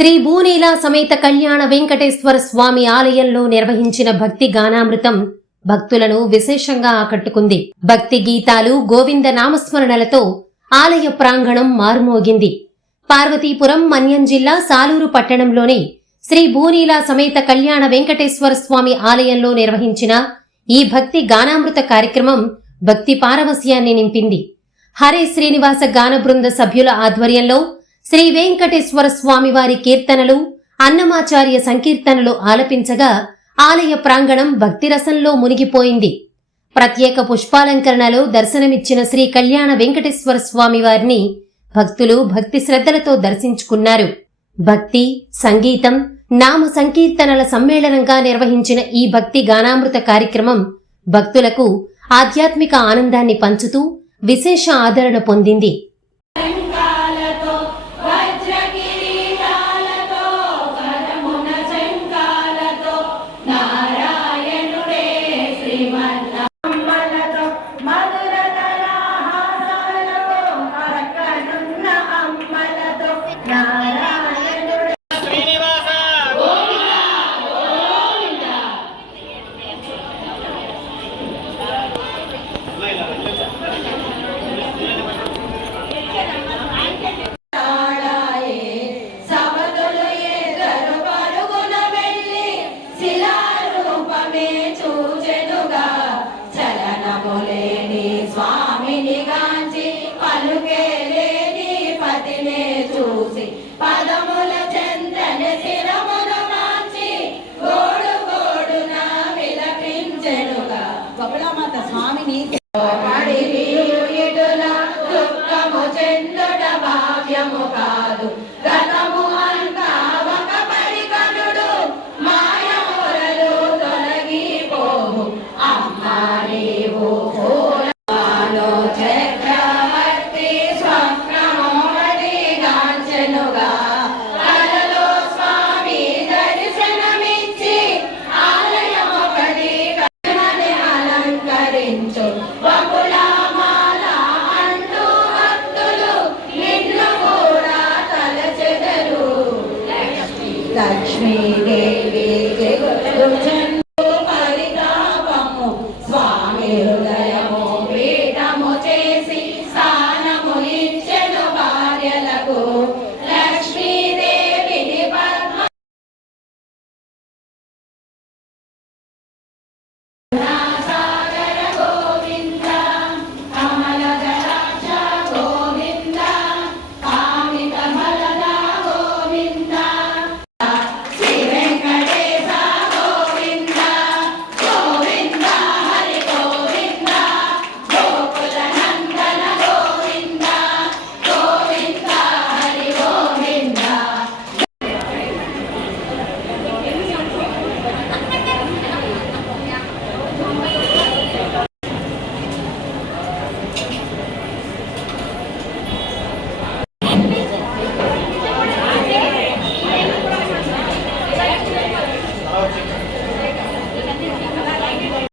శ్రీ భూనీల సమేత కళ్యాణ వెంకటేశ్వర స్వామి ఆలయంలో నిర్వహించిన భక్తి గానామృతం భక్తులను విశేషంగా ఆకట్టుకుంది. భక్తి గీతాలు, గోవింద నామస్మరణలతో ఆలయ ప్రాంగణం మారుమోగింది. పార్వతీపురం, మన్యం జిల్లా సాలూరు పట్టణంలోని శ్రీ భూనీల సమేత కళ్యాణ వెంకటేశ్వర స్వామి ఆలయంలో నిర్వహించిన ఈ భక్తి గానామృత కార్యక్రమం భక్తి పారవస్యాన్ని నింపింది. హరే శ్రీనివాస గాన బృంద సభ్యుల ఆధ్వర్యంలో శ్రీ వెంకటేశ్వర స్వామివారి కీర్తనలు, అన్నమాచార్య సంకీర్తనలు ఆలపించగా ఆలయ ప్రాంగణం భక్తిరసంలో మునిగిపోయింది. ప్రత్యేక పుష్పాలంకరణలో దర్శనమిచ్చిన శ్రీ కళ్యాణ వెంకటేశ్వర స్వామివారిని భక్తులు భక్తి శ్రద్ధలతో దర్శించుకున్నారు. భక్తి, సంగీతం, నామ సంకీర్తనల సమ్మేళనంగా నిర్వహించిన ఈ భక్తి గానామృత కార్యక్రమం భక్తులకు ఆధ్యాత్మిక ఆనందాన్ని పంచుతూ విశేష ఆదరణ పొందింది. చూసి పదముల చంద్రన శిరమును మార్చి గోడు గోడున విలపించెనుగా కపిలమాత స్వామిని దుఃఖము చెందుట భావ్యము కాదు, గతము అంతా ఒక పరిగణుడు మాయమురలు తొలగిపోవు అమ్మా నీవు లక్ష్మీ